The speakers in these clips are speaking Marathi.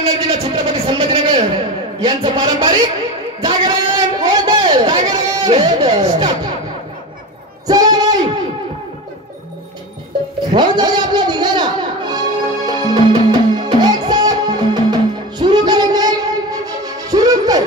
छत्रपती संभाजीनगर यांचं पारंपरिक जागरण चला भाई घेऊन जाऊया आपला धिंगाणा एक साथ शुरू करेंगे शुरू कर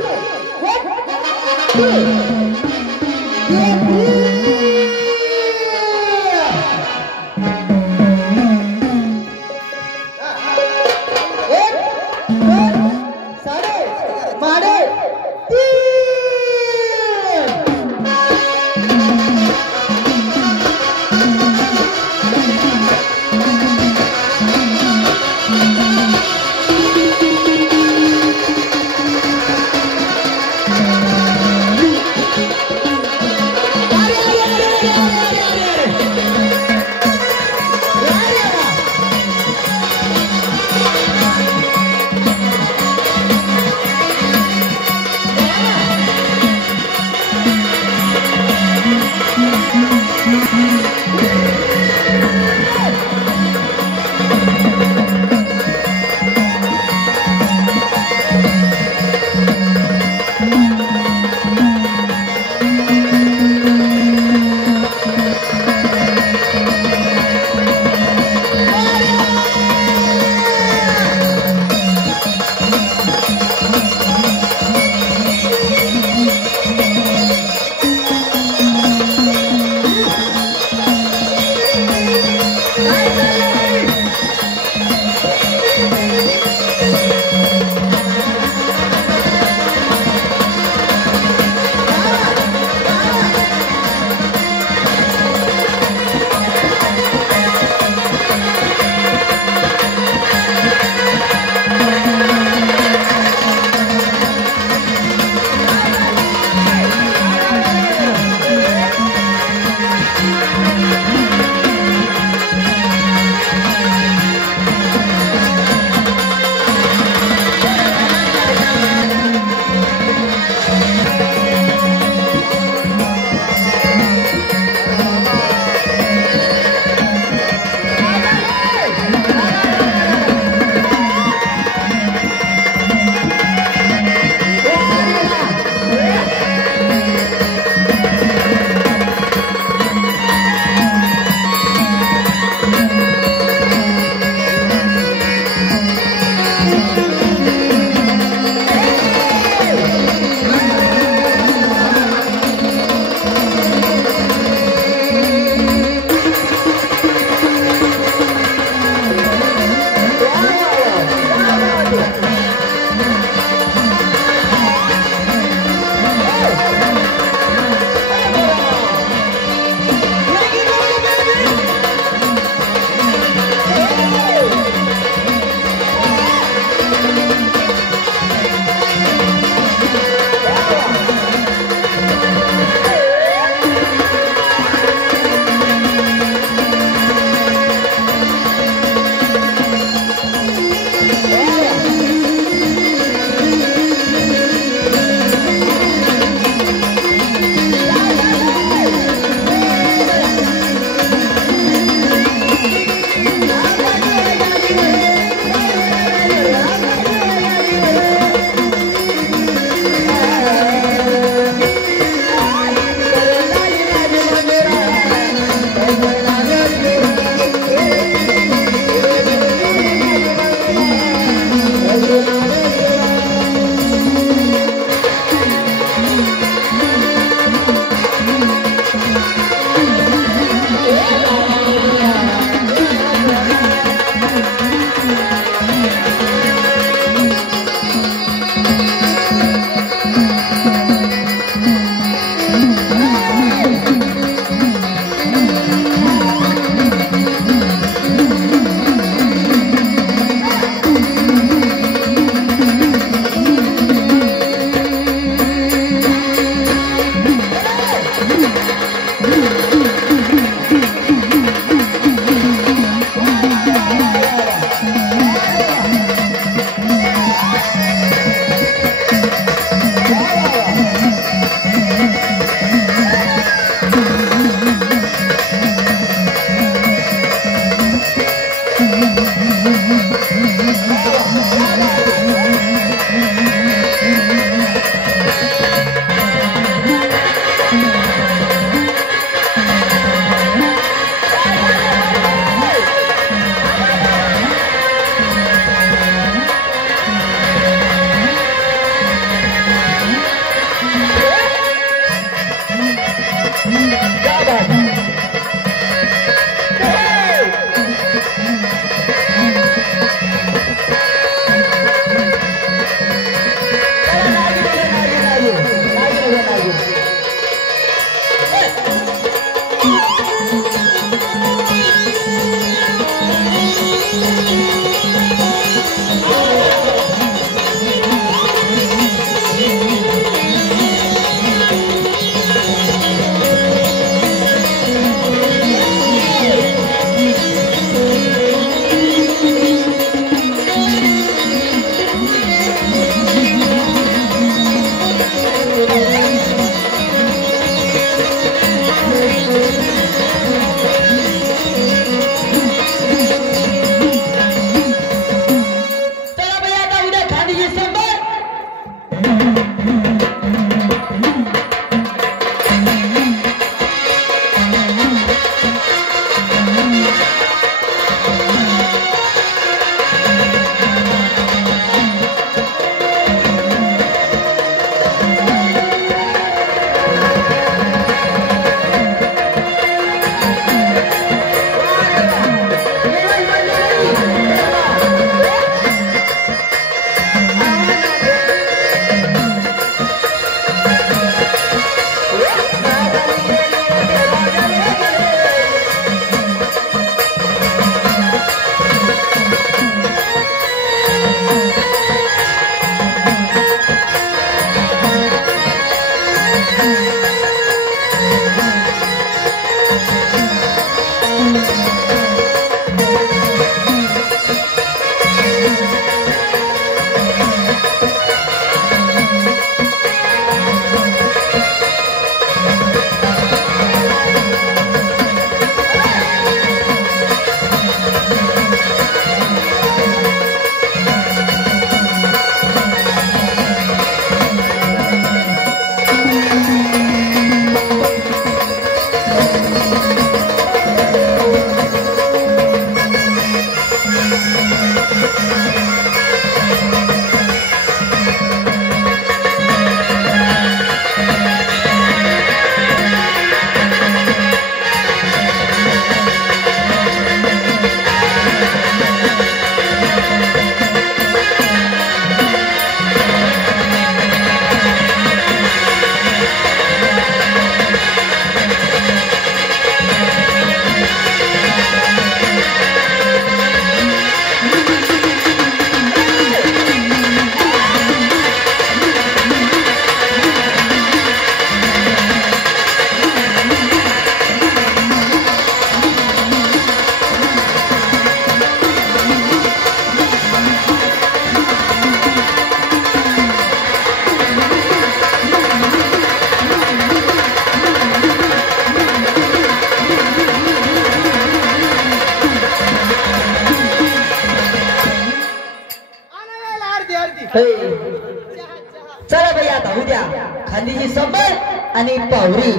चला बाई आता उद्या खांदीची संबर आणि पावरी.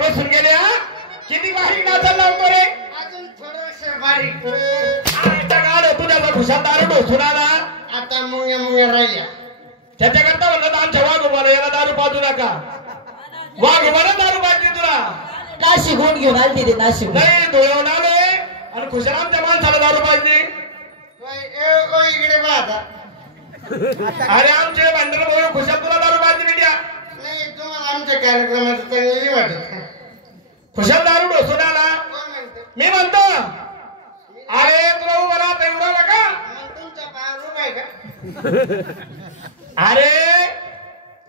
बसून गेल्या किती बारीक नाचायला लावतो रे अजून थोडंसं बारीक तुझ्याचा खुशाल दारू ढोसून आला आता मुंग्या मुंग्या राहिल्या त्याच्याकरता म्हणलं आमच्या वाघोबाला याला दारू पाजू नका वाघोबाला दारू पाजली तुला नाशिक होऊन घेऊन आली तिथे नाशिक नाही धुळवून आलोय आणि खुशाल आमच्या माणसाला दारू पाजली इकडे पाहता अरे आमचे भांडण भाऊ खुशाल तुला दारू पाजली मीडिया नाही तुम्हाला आमच्या कार्यक्रमाचं चांगली वाटत खुशाल दारू ढोसून आला कोण म्हणतो मी म्हणतो अरे तुला उभा पेवराला का मग तुमचा पाय उभा आहे का अरे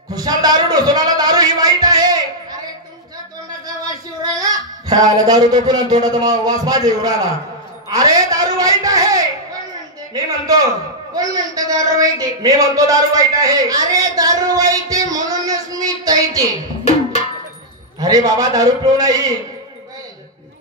खुशाल दारू ढोसून आला दारू ही वाईट आहे अरे तुमचा तोंडाचा वास येऊ राहिला हा दारू तो पुन्हा तोंडाचा वास माझे उराला अरे दारू वाईट आहे कोण म्हणते मी म्हणतो कोण म्हणतं दारू वाईट आहे मी म्हणतो दारू वाईट आहे अरे दारू वाईट आहे म्हणूनच मी तैते अरे बाबा दारू पिऊ नाही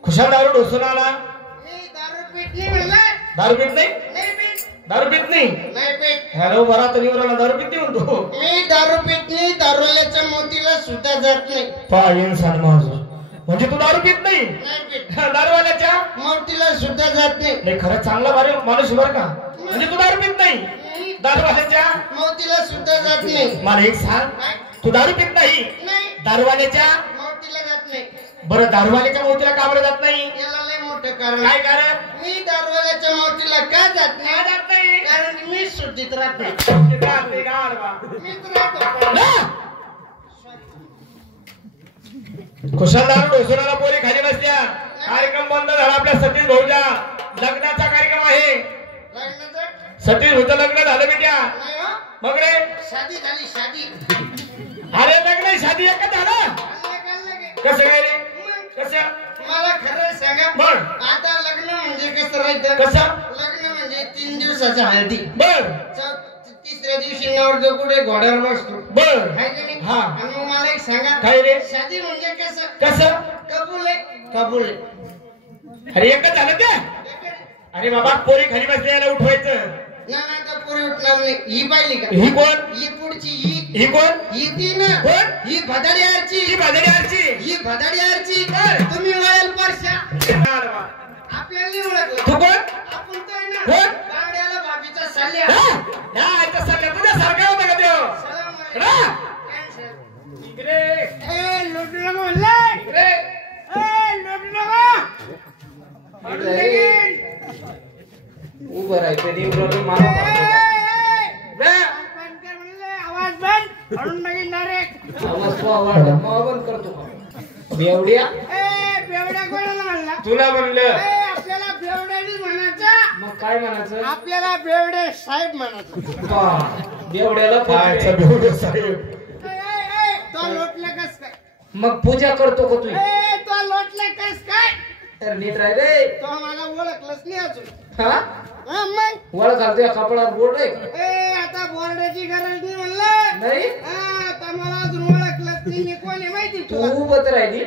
खुशाल दारू ढोसून आला मी दारू पीत नाही म्हणलं दारू पित नाही नाही पीत दारू पित नाही नाही पीत हॅलो बरा तर निवराला दारू पिती म्हणतो. मी दारू पित नाही, दारूल्याच्या मोतीला सुद्धा जात नाही. पाय इंसान माझं म्हणजे तू दारू पित नाही. नाही पित. दारूवाल्याच्या मोतीला सुद्धा जात नाही. नाही खरंच चांगला बारे माणूस बरं का. म्हणजे तू दारू पित नाही. दारूवाल्याच्या मोतीला सुद्धा जात नाही. मला एक सांग, तू दारू पित नाही, नाही दारूवाल्याच्या मोतीला जात नाही. बरं दारूवाल्याच्या मोतीला का बरं जात नाही? याला लय मोठं कारण. काय कारण? मी दारूवाल्याच्या मोतीला का जात का नाही? जात नाही? कारण की मी सुट्टीत राहत नाही. राहत नाही का आडवा? मीच राहतो. ना? कुशल दारू ढोसुराला पोरी खाली बसल्या. कार्यक्रम बंद झाला. आपल्या सतीश भाऊच्या लग्नाचा कार्यक्रम आहे. लग्नाचं? सतीश भाऊचं लग्न झालं बेट्या. नाही हो. मग रे शादी झाली शादी. अरे लग्न शादी एकच झालं. लगे. कसं काय रे? मग कसं मला खरं सांगा. बर. आता लग्न म्हणजे कसं राहतं? कसं लग्न म्हणजे 3 दिवसाचा हळदी. बर तिसऱ्या दिवशी नवरदेव कुठे घोड्यावर बसतो. बर हाय की नाही? हा. आणि मग मला एक सांगा, काय रे? शादी म्हणजे कसं? कसं कबूल आहे. कबूल आहे. अरे एकच झालं ते. अरे बाबा पोरी खाली बसल्याला उठवायचं. ना ना तर पुरी उठणार नाही. ही पाहिली का? ही कोण? ही पुढची ही. ही कोण? ही ती ना. कोण? ही भदाडीआरची. ही बाजारी आरची. ही भदाडीआरची. तुम्ही वळेल परशा. आपल्याला नाही ओळखलं. तू कोण? आपण तर आहे ना कोण? बावड्याला भाभीचा साल्या. याचा सगळं तुझ्या सारखा होता का त्यो? सलाम रा. अलैकुम. इकडे ए लोटू नको म्हणले. इकडे ए लोटू नको. उभं राहायचं निवडून मला रा. आवाज बंद. हळून नवीन डायरेक्ट. आवाज तो आवडला मग बंद करतो का बेवड्या. ए बेवड्या कोणाला म्हणला? तुला म्हणलं ए आपल्याला बेवड्यानी म्हणायचं. मग काय म्हणायचं आपल्याला बेवडे साहेब म्हणायचं. बेवड्याला पाहायचं पाय. बेवडं साहेब. ए तो लोटले कस काय? मग पूजा करतो का तू ए तो लोटले कस काय? तर नीट राह रे. तो मला ओळखलंच नाही अजून. हा हा मग वळ घालतोय कपडावर बोर्ड आहे का? ए आता बोर्डाची गरज नाही म्हणलं. नाही हा आता मला अजून ओळखलंच नाही. मी कोण आहे माहिती तू तुला? उभत राहिली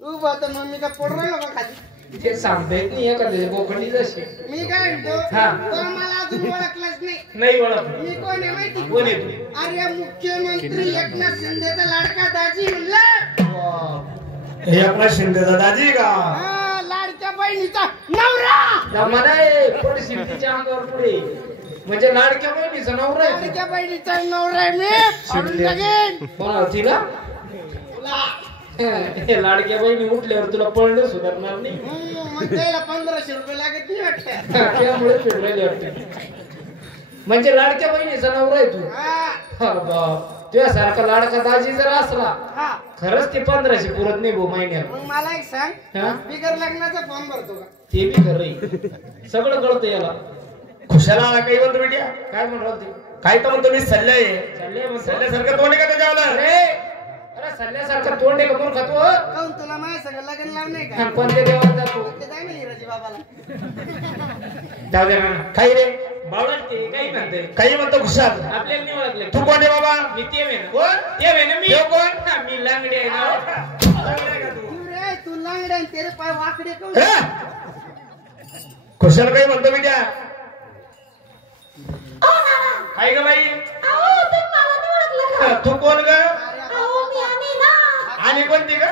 तू बघ मग मी का पडू राहिलो का खाली? ते सांगता येत नाही एखाद्या बोकडी जशी. मी काय म्हणतो, हा. तो मला अजून ओळखलंच नाही. नाही ओळख. मी कोण आहे माहिती? कोण आहे तू? अरे मुख्यमंत्री एकनाथ शिंदेचा लाडका दाजी म्हणलं. एकनाथ शिंदेचा दाजी का? हा, लाडक्या बहिणीचा नवरा. म्हणा पडशील तिच्या अंगावर पुढे म्हणजे लाडक्या बहिणीचा नवरा आहे. लाडक्या बहिणीचा नवरा आहे मी. पडून लागेन कोणा तिला तुला. हे लाडक्या बहिणी उठल्यावर तुला पळणं सुधारणार नाही. मग त्याला 1500 रुपये लागत नाही वाटतं. त्यामुळे फिरलेले वाटते. म्हणजे लाडक्या बहिणीचा नवरा आहे तू. हा, बाप तुझ्यासारखा लाडका दाजी जर असला हा. खरंच ते 1500 पुरत नाही भाऊ महिन्यात. मग मला एक सांग, हा? बिगर लग्नाचा फॉर्म भरतो का? ते बी खरं सगळं कळतं याला. खुशाला आला काही म्हणतो बेट्या. काय म्हणतो ते काय तर म्हणतो मी सल्ला आहे. सल्ले म्हणतो. सल्ल्यासारखं तोंड आहे का त्याच्यावाला? अरे अरे सल्ल्यासारखं तोंड आहे का म्हणून खातो. काहून तुला माझ्या सगळं लग्न लावून नाही का? कोणत्या देवाला जातो. ते जाय म्हणे राजी बाबाला. जाऊ दे ना. काही रे बावळट ते काही म्हणते. काही म्हणतो खुशाल. आपल्याला नाही ओळखले. तू कोण आहे बाबा? मी ते आहे ना. कोण? ते आहे ना मी. देव कोण? हा, मी लांगडी आहे ना. तू रे, तू लांगड्या आणि तेरे पाय वाकडे काहून? हे? खुशाल काही म्हणतो बेट्या. काय ग बाई? तू कोण ग? आणि कोणती ग?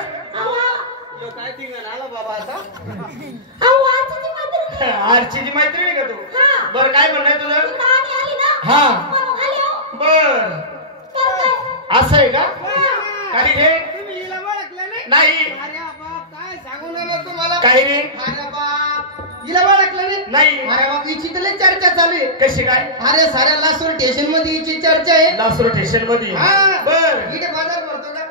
यो काय ठिकाण आला बाबा आता? आरचीची मैत्रीण आहे का तू? बर काय म्हणणं तुझं? हा बर असं आहे का? काही घे तुम्ही हिला ओळखलं नाही? नाही. अरे बाप, काय सांगू नका तुम्हाला. काही नाही. अरे बाप, हिला ओळखलं नाही? नाही. अरे बाप, हिची तर लय चर्चा चालू आहे. कशी काय? अरे साऱ्या लासूर स्टेशन मध्ये हिची चर्चा आहे. लासूर स्टेशन मध्ये? हा. बर इथे बाजार भरतो का?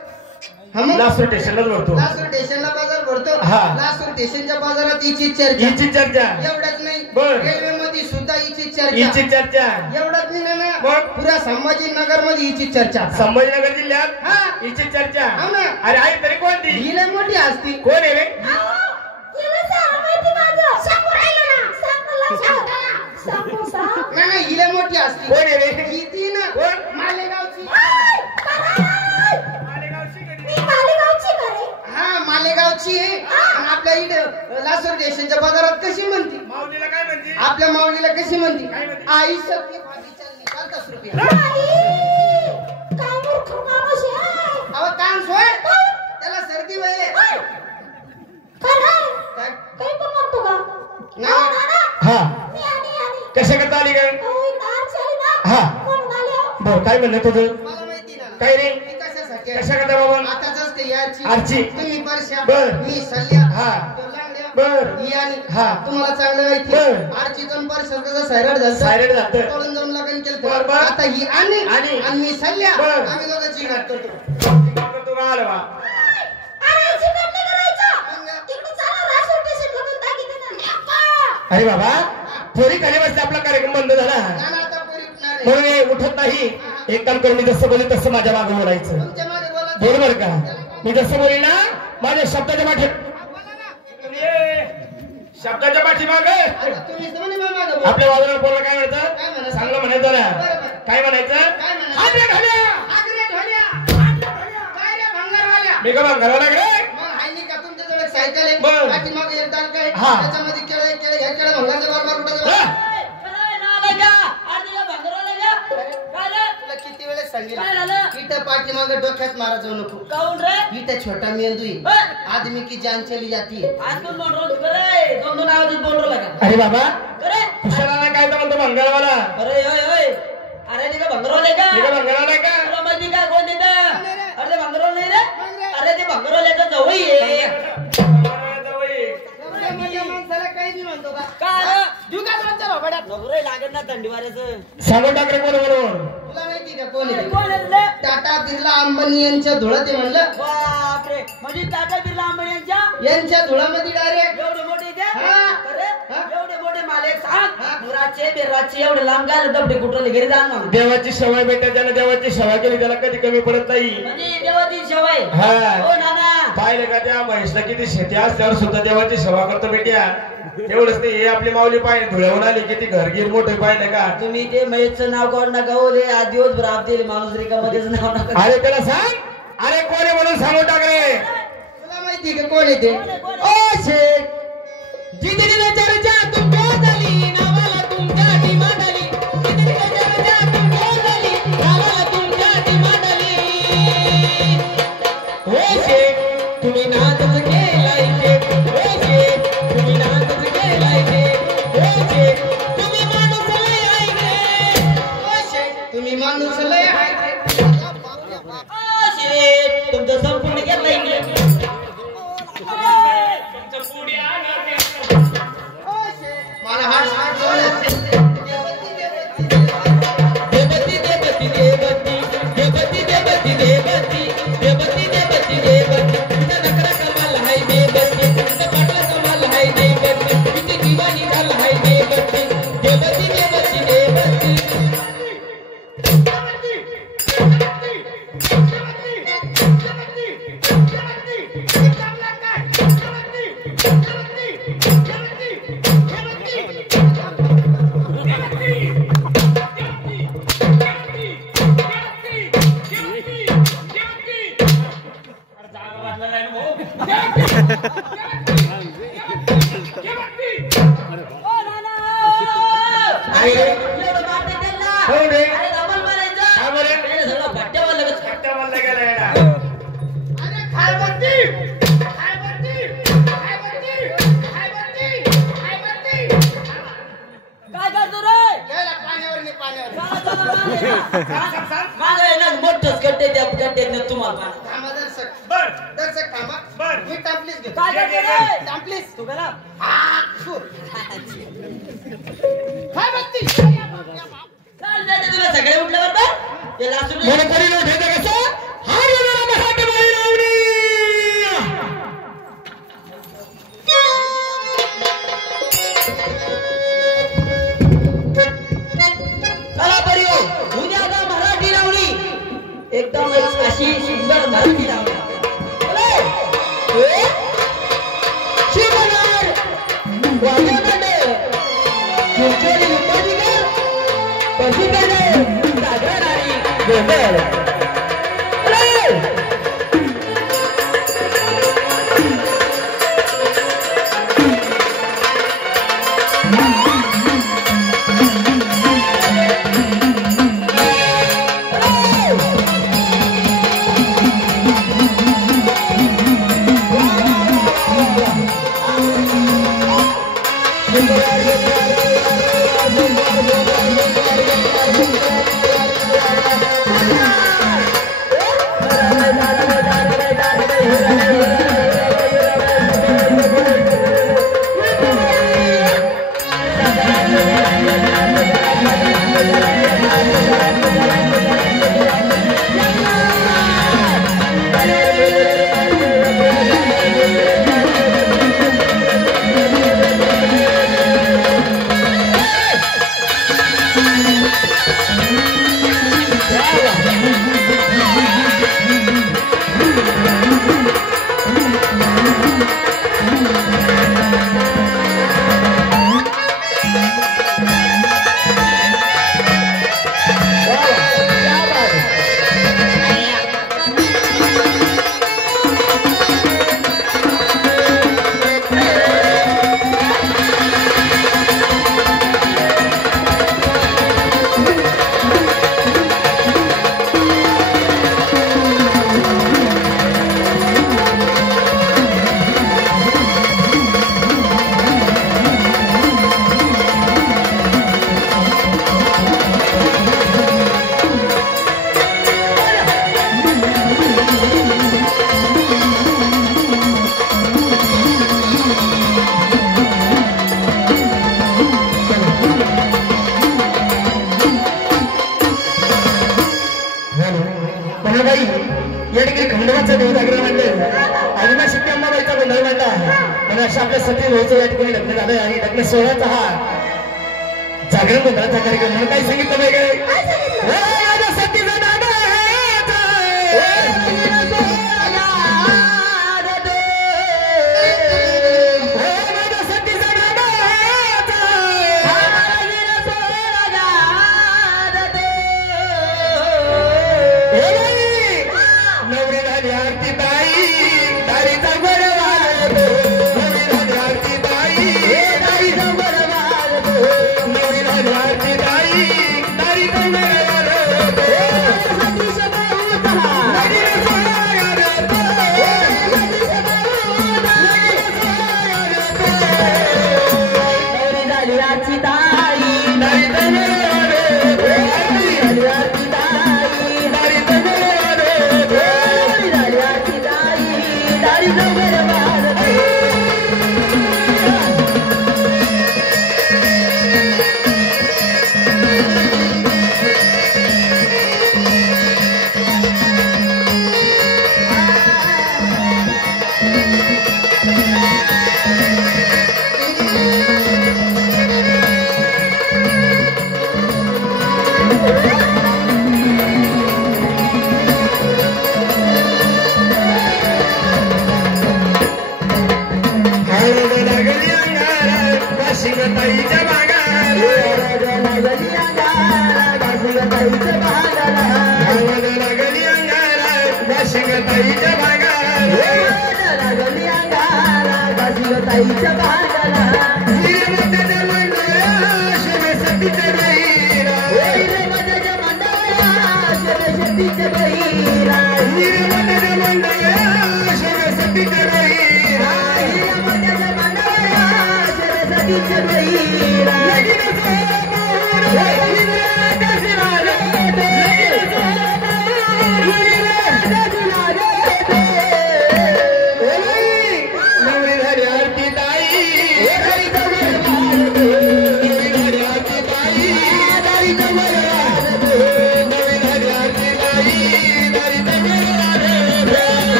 हा मग? लासूर स्टेशनलाच भरतो. लासूर स्टेशनला बाजार भरतो. हा. लासूर स्टेशनच्या बाजारात हिची चर्चा. हिची चर्चा. एवढंच नाही, बर. रेल्वे मध्ये सुद्धा हिची हिची चर्चा. चर्चा. एवढंच नाही ना मग? पुऱ्या संभाजीनगर मध्ये हिची चर्चा. संभाजीनगर जिल्ह्यात हा. हिची चर्चा. हो ना. अरे आई तरी कोणती? ही लय मोठी असती. कोण आहे रे? नाही नाही, ही लय मोठी असती. कोण आहे रे? ही ती ना कोण? मालेगावची. मालेगावची कधी? हा मालेगावची आहे. आणि आपल्या इकडे लासूर स्टेशनच्या बाजारात कशी म्हणती? माऊलीला काय म्हणते? आपल्या माऊलीला कशी म्हणती? काय म्हणते? आई सबकी भाभी चलनी का 10 रुपया. काय मूर्ख माणूस आहे. अहो कान सोय, त्याला सर्दी व्हायले. काय काय? काही पण म्हणतो का? नाही. हा मी आणि कशा करता आली काय? हा. बर काय म्हणणं तुझं? मला माहिती ना. काय रे? मी कशासाठी आहे? कशा करता बाबा? आता जस्ट याची आरची. तुम्ही परश्या, बर. मी सल्ल्या, हा. तो लांगड्या, बर. ही आणि हा. तुम्हाला चांगलं माहिती. बर. आरची दोन परश्या कसं सायरड झालं. सायरड झालं. पळून जाऊन लग्न केलं. बर, बर. आता ही आणि आणि मी सल्ल्या, बर. आम्ही दोघांची घाट करतो. तू का आला बा? अरे बाबा थोडी खाली बसते आपला कार्यक्रम बंद झाला गाणं आता पोरी उठणार आहे. म्हणून हे उठत नाही. एक काम कर, मी जसं बोलू तसं माझ्या मागे बोलायचं. तुमच्या मागे बोला. बरोबर का? मी जसं बोली ना माझ्या शब्दाच्या पाठी शब्दाच्या पाठीमागे आता तुम्ही म्हणे मला मागे बोला. आपल्या बाजूला बोलला काय काय म्हणायचं? म्हणायचं? चांगलं म्हणायचं ना. बरोबर. काय म्हणायचं? काय म्हणायचं? हात रे घाल्या. आगरे ढोल्या. काय रे भंगारवाल्या? मी का घराला लागले? मग हाय नाही का तुमच्याजवळ एक सायकल आहे? बर. पाठीमागे एक दाल काय? हा. त्याच्यामध्ये केळे ह्या केळे भंगारच्या बरोबर उठायचं. हा. तुला किती वेळेस सांगितलं? इथं पाठीमागे डोक्यात मारा जाऊ नको. काऊन रे? इथं छोटा मेंदू आहे. होय. आदमी की जान चली जाती है. आज पण बोल रोज करे दोन आवाजात बोल रो लागा अरे बाबा करे कुशाला काय तर म्हणतो भंगारवाला. अरे होय होय अरे ते भंगरवाले का? मी का भंगारवाला का? तुला माहिती का कोण देतं? अरे ते भंगरवाले नाही रे. अरे ते भंगरवाल्याचं जवळ आहे. माझ्या माणसाला काही नाही म्हणतो का? का रे? देऊ का दोनच्या रोकड्यात? नको रे लागेल ना थंडी वाऱ्याचं. सांगून टाक रे कोण बरोबर. तुला माहिती का कोण आहे? कोण आहे रे? टाटा बिर्ला अंबानी यांच्या धुळात आहे म्हणलं. बापरे म्हणजे टाटा बिर्ला अंबानी यांच्या धुळामध्ये डायरेक्ट एवढे मोठे ते? हा. अरे हा. एवढे मोठे मालक हा. सांग मुराचे बिर्राचे एवढे लांब काय दबडे कुठले घरी जाण म्हणून देवाची सवय भेटते, ज्याने देवाची सेवा केली त्याला कधी कमी पडत नाही. म्हणजे देवाची सवय. हा. हो नाना पाहिलं का त्या म्हैसला किती शेती असल्यावर सुद्धा देवाची सेवा करतो बेट्या. एवढंच नाही, हे आपली माऊली पाहिजे धुळ्याहून आली किती घरगीर मोठे पाहिलं का? तुम्ही ते महेशचं नाव काढ नका हो रे. आज दिवस भर दिले माणूस रिकामध्येच नाव नका. अरे त्याला सांग, अरे कोण आहे म्हणून सांगून टाक रे. तुला माहिती का कोण आहे ते? ओ शेठ जिंदगीने चर्चा तुमच्या झाली, नावाला तुमच्या डिमांड आली. जिंदगीने चर्चा तुमच्या झाली, नावाला तुमच्या डिमांड आली. ओ शेठ तुम्ही नाचच केलाय शेठ. ओ शेठ तुम्ही नाचच केलाय शेठ. ओ शेठ तुम्ही माणूस लय आहे रे. ओ शेठ, तुम्ही माणूस लय आहे. शेट तुमचं संपूर्ण घेतलं इकडे. मला हात जोडत. देवती देवती देवती देवती देवती देवती देवती देवती देवती तुझा नकरा कमाल हाय देवती, तुझा पाटला कमाल हाय देवती, तुझी दिवाणी झाल हाय देवती. देवती देवती देवती एवढं मारते त्यांना. हो रे. अरे डबल मारायचं. काय बोले? त्याने सगळं भट्ट्यावर लगेच. फट्ट्या मारला गेला याला. अरे खाय बत्ती, खाय बत्ती, खाय बत्ती, खाय बत्ती, खाय बत्ती. काय करतो रे? गेला पाण्यावर नाही पाण्यावर. मागं आहे ना मोठंच गड्डे त्या गड्ड्यात तुम्हाला. थांबा दर्शक. बर दर्शक थांबा. बर. मी टांपलीच घेतो. काय करतो रे? टांपलीच. तू करा. सूर. खाय बत्ती. चाल जाते तुला सगळे उठल्यावर ते लासून म्हणून कोणी उठायचं कसं? हार येणारा मराठी बाई लावणी. चला बरी हो. उद्या आता मराठी लावणी एकदम अशी सुंदर मराठी लावणी. शिवनार वाजवणारे चिंचोली उपाधिकार पशुकडे साधणारी गोंधळ. बाई या ठिकाणी खंडोबाचा देवजागर मंडळ आदिवासी अंबाबाईचा गोंधळ मांडला आणि अशा आपल्या सती भाऊचं या ठिकाणी लग्न झालं आणि लग्न सोहळ्याचा हा जागरण गोंधळाचा कार्यक्रम म्हणून काय सांगितलं पाहिजे सतीचा दादा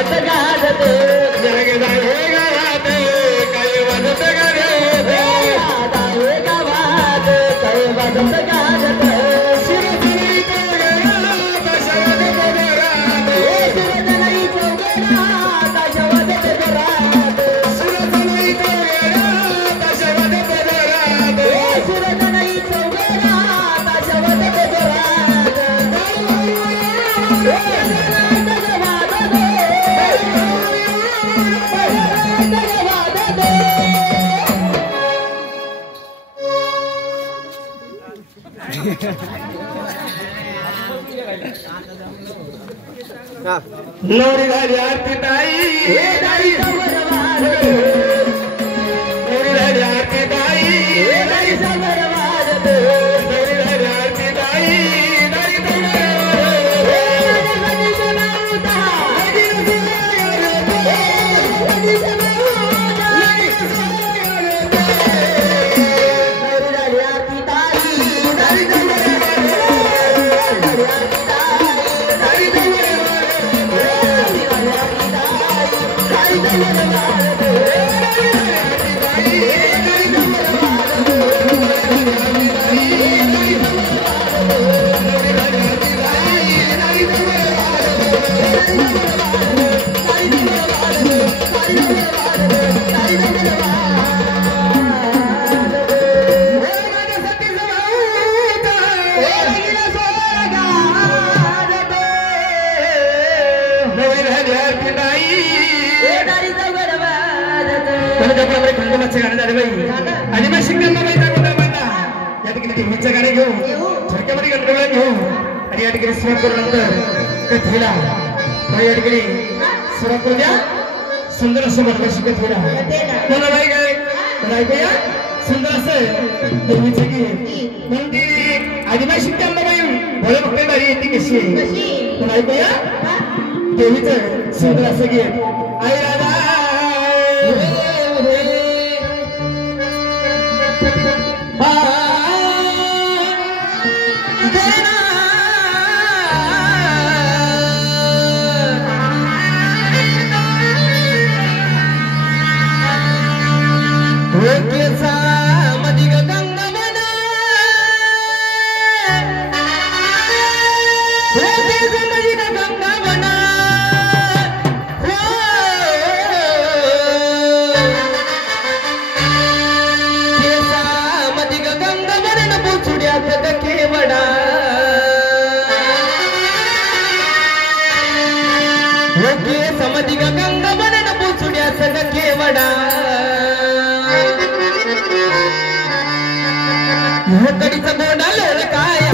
वाजत गाजत जगदा हे गावात काय वाजत गाजत दादा हे गावात काय वाजत गाजत शिरसई चौघडा दशवत बदरात शिरजनाई चौघडा दशवत बदरात शिरसई चौघडा दशवत बदरात शिरजनाई चौघडा दशवत बदरात नवरी झाली आरती ताई नवरी झाली आरती ताई नवरी झाली आरती ताई खंडोबाचं गाणं झालं बाई आणि मग शिंगांना माहिती गोंधळ मांडला या ठिकाणी देवीचं गाणं घेऊ थोडक्यामध्ये गंडोळा घेऊ आणि या ठिकाणी सुरुवात करू नंतर कथेला या ठिकाणी सुरुवात करू द्या सुंदर असं बनवायची कथेला कोणा बाई काय तर ऐकूया सुंदर असं देवीचं गीत म्हणून ती आदिबाई शिंगांबाई भोळे भक्त बारी येते कशी आहे पण ऐकूया देवीचं सुंदर असं गीत आई राधा कडीचा बोंडा काय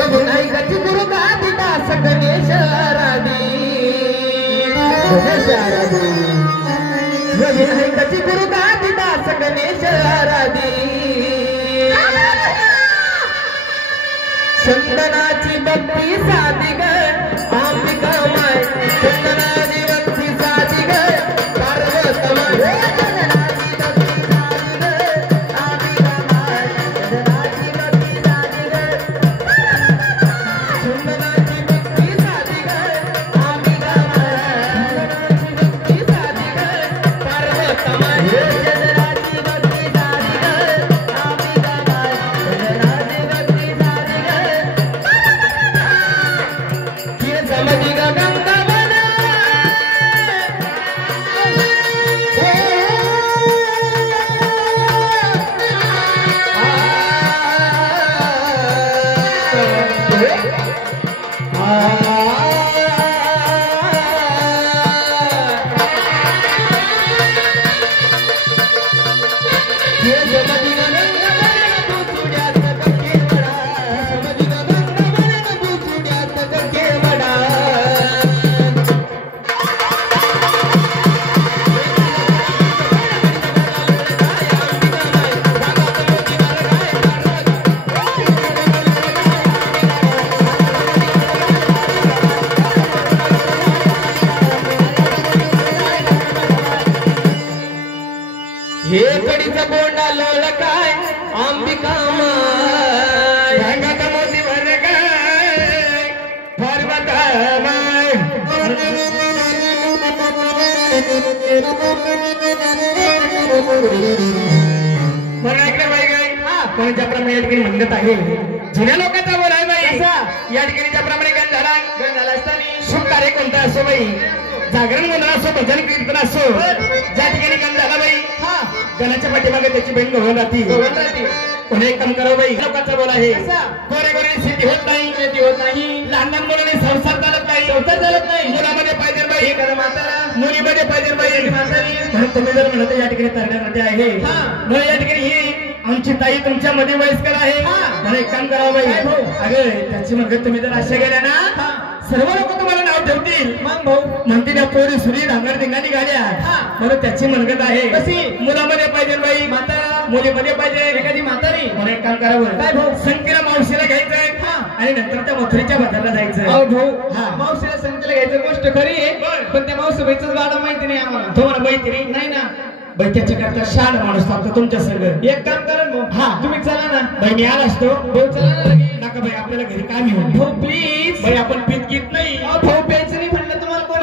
रघुनायकाची गुरु गादिदास गणेश आराधी रघुनायकाची गुरु गादिदास गणेश आराधी चंदनाची भक्ती साधी ग अंबिका माय चंदनाची भक्ती साधी ग पार्वत माय चंदनाची भक्ती साधी ग अंबिका माय चंदनाची भक्ती साधी ग चंदनाची भक्ती साधी ग अंबिका माय चंदनाची भक्ती साधी ग पार्वत माय चंदनाची भक्ती साधी ग अंबिका माय चंदनाची भक्ती साधी ग समझी ग गंगा बना हे कडीचा बोंडा लोळ काय अंबिका माय रंगाचा मोती भर काय पर्वत माय बरं ऐकलं बाई काय पण ज्याप्रमाणे या ठिकाणी म्हणत आहे जुन्या लोकांचा बोल आहे बाई या ठिकाणी ज्याप्रमाणे गण झाला असताना शुभ कार्य कोणता असो बाई जागरण गोंधळ असो भजन कीर्तन असो ज्या ठिकाणी गण झाला बाई गणाच्या पाठीमागे त्याची बहीण गवळण राहती पुन्हा एक काम करावं बाई लोकांचा बोल आहे गोरे गोरे शेती होत नाही लहान लहान मुलांनी संसार चालत नाही मुलामध्ये पाहिजे बाई मुलीमध्ये पाहिजे बाई म्हणून तुम्ही जर म्हणत या ठिकाणी तरण्यासाठी आहे म्हणून या ठिकाणी ही आमची ताई तुमच्या मध्ये वयस्कर आहे म्हणून एक काम करावं बाई अगं त्याची मग तुम्ही जर अशा गेल्या ना सर्व लोक तुम्हाला नाव ठेवतील मग भाऊ म्हणतील या पोरी सुरी धांगड धिंगाणी गाड्या म्हणून त्याची मनगत आहे कशी मुलामध्ये पाहिजे बाई म्हातारा मुलीमध्ये पाहिजे एखादी म्हातारी म्हणून एक काम करावं काय भाऊ संख्येला मावशीला घ्यायचंय आणि नंतर त्या मथुरेच्या बाजारला जायचं भाऊ मावशीला संख्येला घ्यायचं गोष्ट खरी आहे पण त्या मावशीबाईचं गाडा माहिती नाही आम्हाला तुम्हाला माहिती नाही ना बाई त्याच्या करता शान माणूस लागतो तुमच्या संग एक काम करा भाऊ तुम्ही चला ना बाई मी आला असतो भाऊ चला ना नका बाई आपल्याला घरी काम येऊ भाऊ प्लीज बाई आपण पीत घेत नाही भाऊ प्यायचं नाही म्हणलं तुम्हाला कोण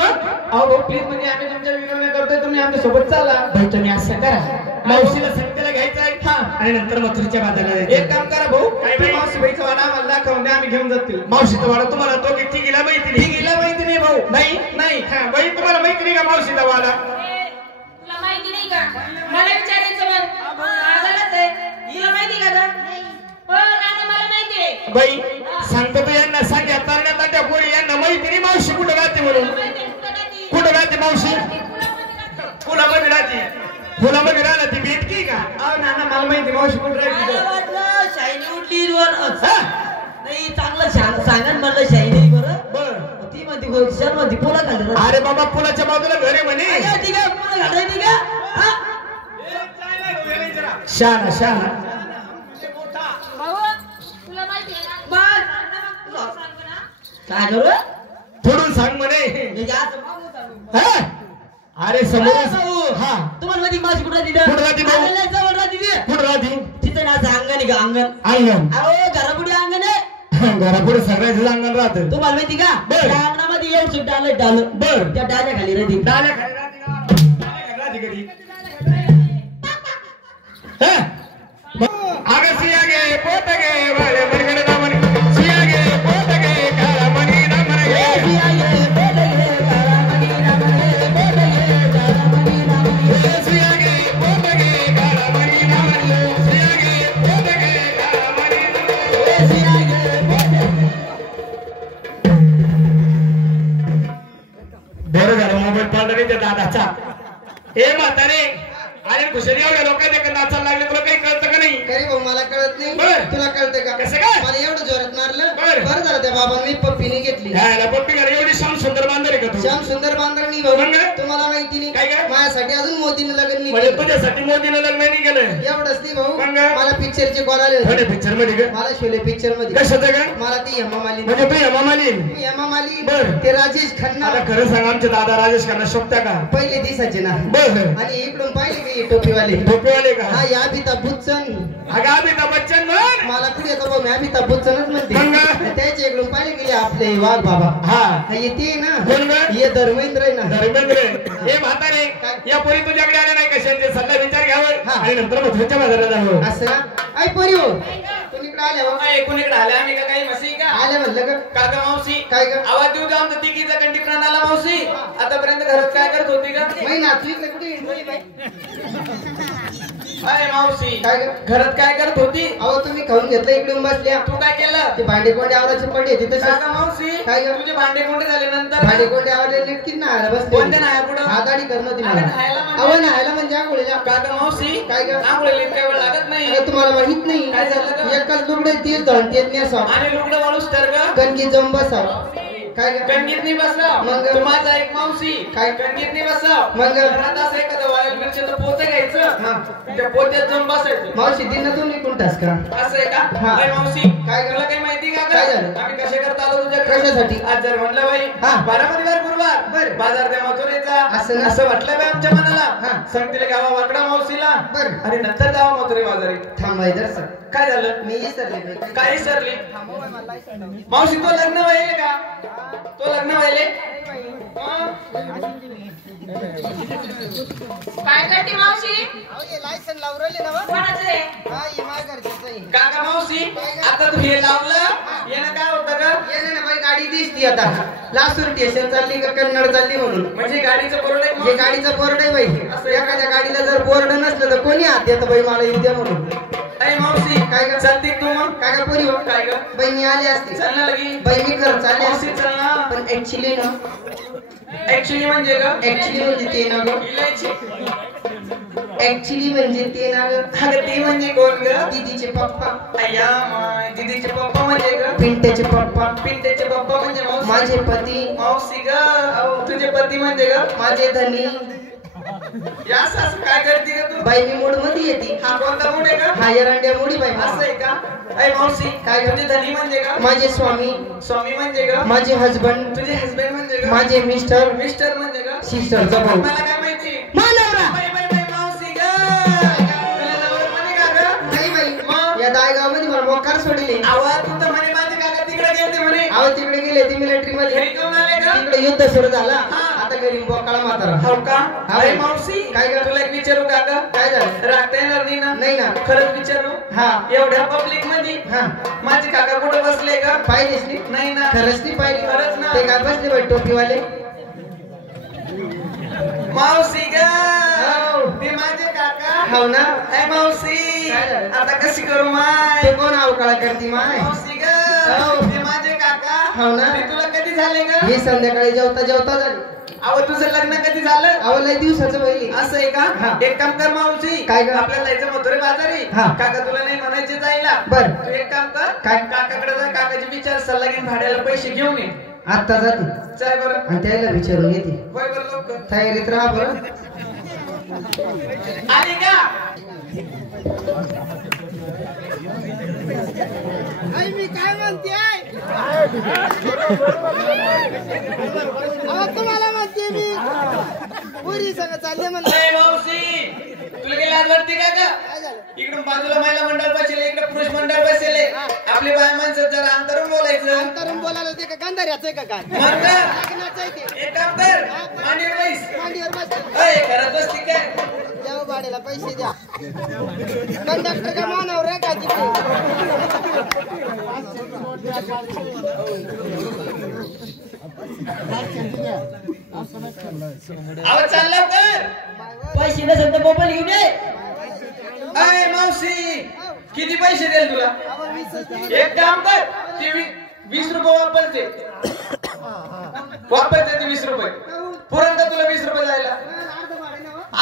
भाऊ प्लीज म्हणजे आम्ही तुमच्या विनवण्या करतोय तुम्ही आमच्या सोबत चालला बाई तुम्ही असं करा मावशीला संख्येला घ्यायचं आहे आणि नंतर मथुरेच्या बाजारला जायचं एक काम करा भाऊ काय मावशीबाईचा वाडा आम्हाला दाखवून द्या आम्ही घेऊन जातील मावशीचा वाडा तुम्हाला तो किती गेला माहिती नाही भाऊ नाही बाई तुम्हाला माहिती नाही का मावशीचा वाडा तुला माहिती नाही का मला विचारायचं मग आजारच आहे तुला माहिती का ग हो नाना मला माहिती आहे बाई सांगतो तू यांना सांग या तरण्यात त्या पोरी यांना माहिती नाही मावशी कुठं राहते म्हणून कुठं राहते मावशी फुलामध्ये राहते फुलामध्ये राहणार ती भेटकी का नाना मला माहिती मावशी कुठं राहते शाईनी उठली वर नाही चांगलं सांगा म्हणलं शाईनी बरं ती म्हणते शर्मा ती पोला घालत अरे बाबा पुलाच्या बाजूला घरे म्हणे ठीक आहे पोला घालाय ठीक आहे शाना भाऊ तुला माहिती आहे ना काय करू थोडून सांग म्हणे अरे समोर तुम्हाला माहिती माझी कुठं दिलं कुठं राहते भाऊ? जवळ राहते ती. कुठं राहते तिथं ना असं अंगण आहे का अंगण अंगण अहो घरापुढे अंगण आहे घरापुढे सगळ्याचं अंगण राहतं तुम्हाला माहिती का बरं. त्या अंगणामध्ये एवढं डाल बरं. त्या डाल्या खाली राहते डाल्या खाली राहते का? डाल्या खाली राहते कधी? अगं सिया गे पोट गे वाले मनगड दामन सिया गे पोट गे काळा मनी दामन गे सिया गे पोट गे काळा मनी दामन गे पोट गे काळा मनी दामन गे सिया गे पोट गे काळा मनी दामन गे सिया गे पोट गे काळा मनी दामन गे सिया गे बरं झालं मोबाईल पाडला नाही त्या दादाचा ए म्हातारे अरे कुशली एवढ्या लोकांच्या नाचायला लागले तुला काही कळतं का नाही तरी भाऊ मला कळत नाही बरं. तुला कळतं का कसं काय? मला एवढं जोरात मारलं बरं. बरं जरा त्या बाबा मी पप्पीने घेतली. काय पप्पी घाल एवढी श्याम सुंदर बांधर आहे का तू? श्याम सुंदर बांधरांनी भाऊ मग? तुम्हाला माहिती नाही काय काय? माझ्यासाठी अजून मोदीने लग्न नाही म्हणजे केलं. तुझ्यासाठी मोदीनं लग्न नाही केलं? एवढंच नाही भाऊ मग? मला पिक्चरचे कॉल आले होते. पिक्चर मध्ये का? मला शोले पिक्चर मध्ये कशाचं का? मला ती हेमा मालिनी म्हणजे तू हेमा मालिनी? हेमा मालिनी बर. ते राजेश खन्ना आता खरं सांग आमचे दादा राजेश खन्ना शोभत्या का? पहिले दिसायचे ना. बर. आणि इकडून पाहिले मी टोपीवाले टोपीवाले का? हा या अमिताभ बच्चन. अगं अमिताभ बच्चन म्हण. मला पुढे येतो भाऊ मी अमिताभ बच्चनच म्हणते. मग? त्याच्या इकडून पाहिले गेले आपले वाघ बाबा. हा हा येते ना कोण ग? ये धर्मेंद्र आहे ना. धर्मेंद्र हे म्हातारे या पोरी तुझ्याकडे आले नाही कशाचे सल्ला विचार घ्यावं हा. आणि नंतर मग तुमच्या बाजारात जावं. असं ना आई पोरी हो तुम्ही इकडे आल्या हो कोणीकडे आल्या आम्ही का काही म्हशी का आल्या म्हणलं का काका मावशी काय ग आवाज देऊ द्या आमचं तिकीचा कंटी प्राणाला मावशी आतापर्यंत घरात काय करत होती का महिना तू इकडे कुठे येतोय बाई? अरे मावशी काय ग घरात काय करत होती अहो तुम्ही खाऊन घेतलं इकडून बसल्या. तू काय केलं ते भांडे कोंडे आवराचे पडले तिथे काका मावशी काय ग? तुझे भांडे कोंडे झाले नंतर भांडे कोंडे आवरले नीटकीच ना आला कोणत्या बसले. नाही पुढं हाताडी करणं होती अगं, मला. न्हायला म्हणजे? अहो न्हायला म्हणजे आंघोळीला. काका मावशी काय ग? आंघोळीला इतका वेळ लागत नाही अगं, तुम्हाला माहित नाही काय झालं ग? एकाच लुगडे तीच धणतेत नेसा आणि लुगडं वाळूस तर ग कणकी जम बसा. काय ग? कणगीतनी बसव मग? तू माझा एक मावशी काय? कणगीतनी बसव मग? घरात असं एखादं वाळेल मिरचीचं पोतं घ्यायचं हा. त्या पोत्यात जाऊन बसायचं मावशी दिन तुम्ही निघून का असं आहे का हा. अरे मावशी काय तुला काही माहिती का ग? काय झालं? आम्ही कसे करता आलो तुझ्याकडे कशासाठी? आज जर म्हणलं बाई हा. बारामतीवर गुरुवार बर. बाजार त्या मथुरेचा असं ना? असं वाटलं बाई आमच्या मनाला हा. सांगतील गावा वाकडा मावशीला बर. आणि नंतर जावा मथुरे बाजारी थांबाय जर काय झालं मी विसरले बाई. काय सरली मावशी तो लग्न व्हायले का तो लग्न व्हायले काय करते मावशी लायसन लावले ना कोणाचं आहे? हा ये माझ्या घरच्याचं आहे. काका मावशी आता तू हे लावलं येणं काय होतं का ये ना बाई गाडी दिसती आता लासूर स्टेशन चालली का कन्नड चालली म्हणून. म्हणजे गाडीचं बोर्ड आहे हे मावशी? गाडीचं बोर्ड आहे बाई. एखाद्या गाडीला जर बोर्ड नसलं तर कोणी हात देतं बाई मला येऊ द्या म्हणून. अरे मावशी काय ग? चालते तू मग काय का पोरी हो? काय ग बाई मी आली असते चल ना लगी बाई मी कर चालले मावशी असते चल ना पण ऍक्च्युली ना ऍक्च्युली म्हणजे ग ऍक्च्युली म्हणजे ते ना ग इलायची ऍक्च्युली म्हणजे ते ना ग अगं ती म्हणजे कोण ग दीदीचे पप्पा अय्या माय दीदीचे पप्पा म्हणजे ग पिंट्याचे पप्पा पिंट्याचे पप्पा म्हणजे मावशी माझे पती मावशी ग तुझे पती म्हणजे ग माझे धनी. या असं काय करते ग तू बाई मी मूड मध्ये येते. हा कोणता मूड आहे का हा एरंड्या मुडी बाई असं आहे का अय मावशी काय ग? तुझे धनी म्हणजे का माझे स्वामी स्वामी म्हणजे ग माझे हजबंड तुझे हसबंड म्हणजे ग माझे मिस्टर मिस्टर म्हणजे ग सिस्टरचा भाऊ मला काय माहिती मानवरा. बाई बाई बाई मावशी ग तुला नवरा म्हणे का ग नाही बाई मग? या दायगाव मध्ये मला मोकार सोडले. आवाज तू तर म्हणे माझे काका तिकडे गेलते म्हणे अहो तिकडे गेले ते मिलिटरी मध्ये घरी कोण आले का तिकडे युद्ध सुरू झाला. हा. आता घरी बोकाळा म्हातारा. हो का हा अरे बाई. मावशी काय ग? तुला एक विचारू का ग काय झालं? रागता येणार नाही ना नाही ना. खरंच विचारू हा. एवढ्या पब्लिक मध्ये हा माझे काका कुठे बसले का पाहिजेच नाही नाही ना खरंच नाही पाहिजे खरंच ना. ते काय बसले बाई टोपीवाले. मावशी ग हो. ते माझे काका हो ना ए मावशी काय झालं? आता कशी करू माय ते कोण अवकाळा करते माय. मावशी ग हो. ते माझे काका हो ना. ते तुला कधी झाले ग ही संध्याकाळी जेवता जेवता झाली. अहो तुझं लग्न कधी झालं अहो लय दिवसाचं पहिली. असं आहे हा. का एक काम कर मावशी काय ग? आपल्याला जायचं मथुरे बाजारी हा. काका तुला नाही म्हणायचे जायला बर. तू एक काम कर काय? काकाकडे जा काकाचे विचार सल्ला घेऊन भाड्याला पैसे घेऊन ये आत्ता जाते चाय बरं आणि त्याला विचारून येते. होय बरं लवकर तयारीत राहा बरं. आली का मी काय म्हणते तुम्हाला म्हणते मी पुरी संग चालले म्हणलं. ए, मावशी तुला काही लाज वाटते का ग काय झालं? इकडून बाजूला महिला मंडळ बसेल इकडे पुरुष मंडळ बसेल आपली बाय माणसं जरा अंतरून बोलायचं अंतरून बोलायला ते का गांधाऱ्याचं आहे का काय? मग ग, लग्नाचं आहे ते. एक काम कर मांडीवर बैस मांडीवर बसते. अय घरात बसती काय द्या भाड्याला पैसे द्या. कंडक्टर का मानव रे काय आवाज चाल लवकर पैसे नसेल तर मोबाईल घेऊन ये. अय मावशी किती पैसे देईल तुला एक काम कर ते 20 रुपये वापरते वापरते ते 20 रुपये पुरण का तुला 20 रुपये जायला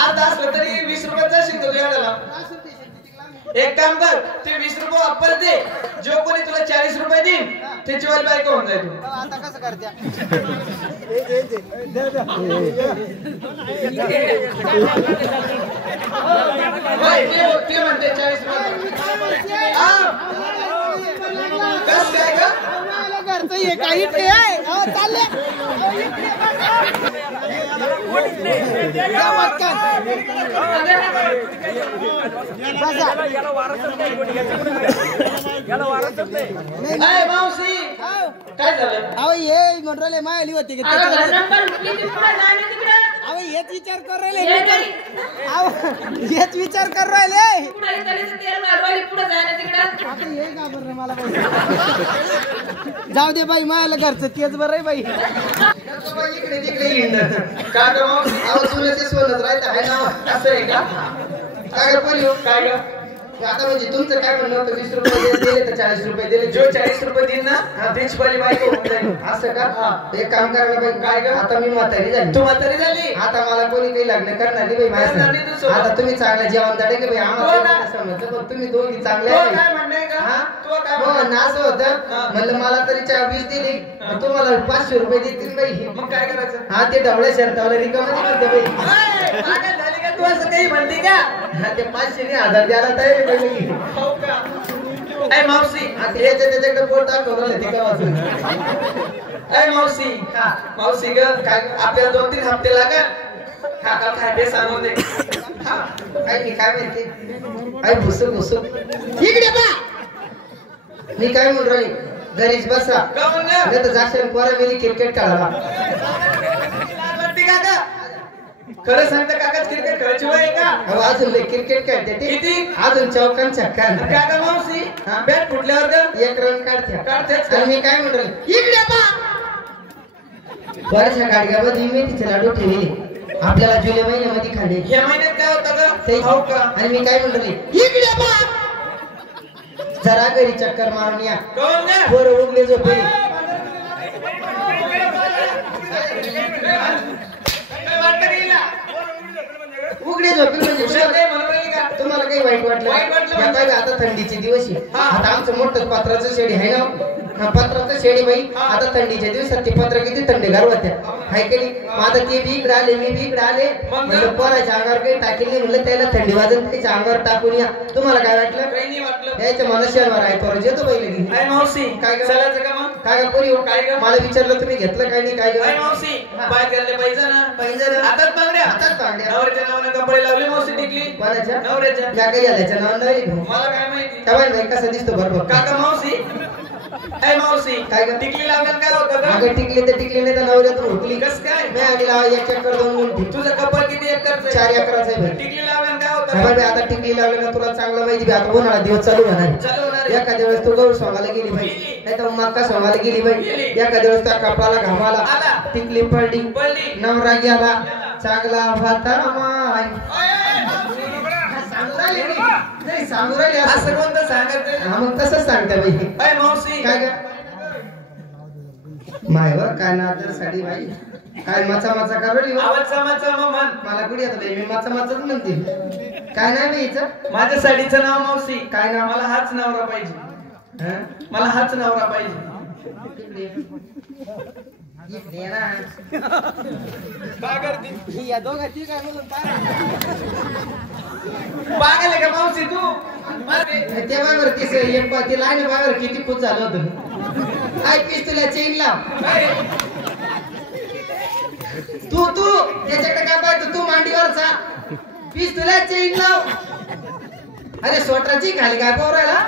अर्धा असलं तरी 20 रुपये जाशील तो एवढ्याला एक काम कर, ते 20 रुपये वापर दे. जो कोणी तुला 40 रुपये देईन त्याची वाली बायको होऊन जाईल तू. आता कसं करत्या ते म्हणते 40 रुपये. हा कस काय का घरचं हे काही ते आहे चालले मावशी काय झालं? अहो हे म्हणले मायली होती अगं नंबर किती पुढे जाणे तिकडे अहो हेच विचार करू राहिले अहो हेच विचार करू राहिले पुढे तरी तेल मारवाली पुढे जाणे तिकडे आता हे का बरं मला जाऊ दे बाई मायाला घरचं तेच बरं आहे बाई इकडे तिकडे हिंडत का ग मावशी? अहो चुलीचे सोनच राहत आहे ना असं आहे का? काय ग पोरी हो? काय ग? आता म्हणजे तुमचं काय म्हणणं होतं 20 रुपये दिले तर 40 रुपये दिले जो 40 रुपये देईन ना त्याची वाली बायको होऊन जाईल. असं का एक काम करा बाई काय ग? आता मी म्हातारी झाली तू म्हातारी झाली. आता मला कोणी काही लग्न करणार नाही बाई करणार नाही तू माझ्या सोबत. आता तुम्ही चांगल्या जेवण दाडे की बाई तो आम्हाला ना. नाही समजतं पण तुम्ही दोघी चांगले तो आहे काय म्हणणं आहे का? हा? तो काय हो म्हणणं? ना असं होतं हा. म्हणलं मला तरी 20 दिली हा. तुम्हाला 500 रुपये देतील बाई मग काय करायचं? हा ते ढवळ्या शर्टावला रिकामध्ये म्हणते बाई अय, पागल झाली का तू? असं काही म्हणते का? हा ते 500 ने 1000 द्यायला तयार आहे बाई मी. हो का? अय मावशी. आता त्याच्याकडे बोट दाखवलं ते का वाचून अय मावशी. मावशी ग काय आपल्याला 2-3 हप्ते लागल. काका खाते सांगून दे. हा. काय मी काय म्हणते आई भुसू भुसू इकडे बा मी काय म्हणून राहिली घरीच बसा का म्हणलं? नाही तर जाशील पोरा मिली क्रिकेट खेळायला लागते काका? खरं सांगता काका क्रिकेट खेळायची वय आहे का? अहो अजून लय क्रिकेट खेळते ते किती? अजून चौकान छक्का काका मावशी हा? बॅट फुटल्यावर ग? 1 रन काढते काढतेच का? आणि मी काय म्हणून राहिली इकडे बा बऱ्याचशा गाडग्यामध्ये मेथीचे लाडू ठेवले आपल्याला जुलै महिन्यामध्ये खाणे या महिन्यात काय होतं ग? ते हो का? आणि मी काय म्हणून राहिली इकडे बा जरा घरी चक्कर मारून या कोण ग? पोरं उगले झोपे काय वाटतं का हिला? उघडे झोपे म्हणजे हुशार काय म्हणून राहिली का? तुम्हाला काही वाईट वाटलं वाईट वाटलं या काय आता थंडीचे दिवस आहे हा. आता आमचं मोठं पत्राचं शेडी आहे ना हा पत्राचं शेडी बाई हा. आता थंडीच्या दिवसात ते पत्र किती थंडगार होत्या हाय की नाही मग आता ते बी इकडे आले मी बी इकडे आले मग? म्हणलं पोराच्या अंगावर काही टाकेल नाही म्हणलं त्याला थंडी वाजत त्याच्या अंगावर टाकून या तुम्हाला काय वाटलं काही नाही वाटलं. याच्या मनुष्यावर आहे पोरं येतो बाई लगेच अय मावशी काय ग? चालायचं का मग? काय का पोरी हो? काय ग? मला विचारलं तुम्ही घेतलं काय नाही काय अय ग? मावशी हा. पाय गेले पाहिजे ना पाहिजे ना. हातात बांगड्या हातात बांगड्या. नवऱ्याच्या नावाने कपडे लावले मावशी टिकली कोणाच्या नवऱ्याच्या या काही आल्याच्या नाव नाही मला काय माहिती काय नाही कसा दिसतो बरोबर काका मावशी अय मावशी काय ग? टिकली लावण्यात काय होतं का? अगं टिकली तर टिकली नाही तर नवऱ्यातून हुकली कस काय? मी आणि लावा 1 एकर 2 गुंठी तुझं कपाळ किती एकरचं 4 आहे? एकराचं आहे भाई टिकली लावण्यात काय होतं बाबा का? आता टिकली लावली ना तुला चांगलं माहिती बी आता उन्हाळा दिवस चालू होणार चालू होणार आहे. एखाद्या वेळेस तू गौर सोंगाला गेली बाई गेली. नाही तर मक्का सोंगाला गेली बाई गेली. एखाद्या वेळेस त्या कपडाला घामाला आला. टिकली पडली पडली. नवरा गेला चांगला होता माय अय, अय, सांगू राहिली मी. नाही सांगू राहिली असं असं कोणतं सांगत हा मग तसंच सांगते बाई अय मावशी काय ग मायवर काय नादर साडी बाई काय मचा मचा करवली आवाज समाचा म्हण मला कुठे येतं बाई मी मचा मचाच म्हणते काय नाही बाई हिचं माझ्या साडीचं नाव मावशी काय नाव? मला हाच नवरा पाहिजे हं? मला हाच नवरा पाहिजे इकडे ये ना. काय करते या दोघांची काय म्हणून पागल आहे का मावशी तू अरे, ते बाबर ते लाईन बाबर किती खूप झालं होतं काय पीस तुला चेन लाव अरे, तू त्याच्याकडे काय पाहतो तू मांडीवरचा पीस तुला चेन लाव अरे स्वेटरची खाली काय पोरायला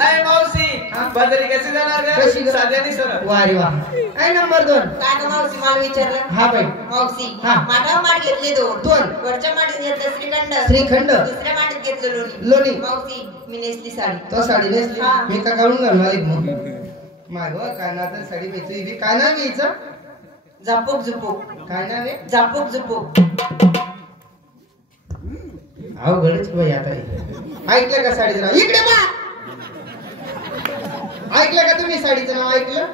अय मावशी हा? बाजारी कशी जाणार कशी ग? ग? साध्याने सरळ वारी वा काय नंबर 2 काय गं मावशी मला विचारलं हा बाई मावशी हा. माठावर माठ घेतले दोन दोन. वरच्या माठीत घेतलं श्रीखंड श्रीखंड दुसऱ्या माठीत घेतलं लोणी लोणी. मावशी मी नेसली साडी तो साडी नेसली हा. मी का काढून घालणार एक मग माय गो काय ना तर साडी बेचू बी काय नाव घ्यायचं झापूक झुपूक काय नाव आहे झापूक झुपूक अवघडच बाई आता हे. ऐकलं का साडीचं नाव इकडे बा ऐकलं का तुम्ही साडीचं नाव ऐकलं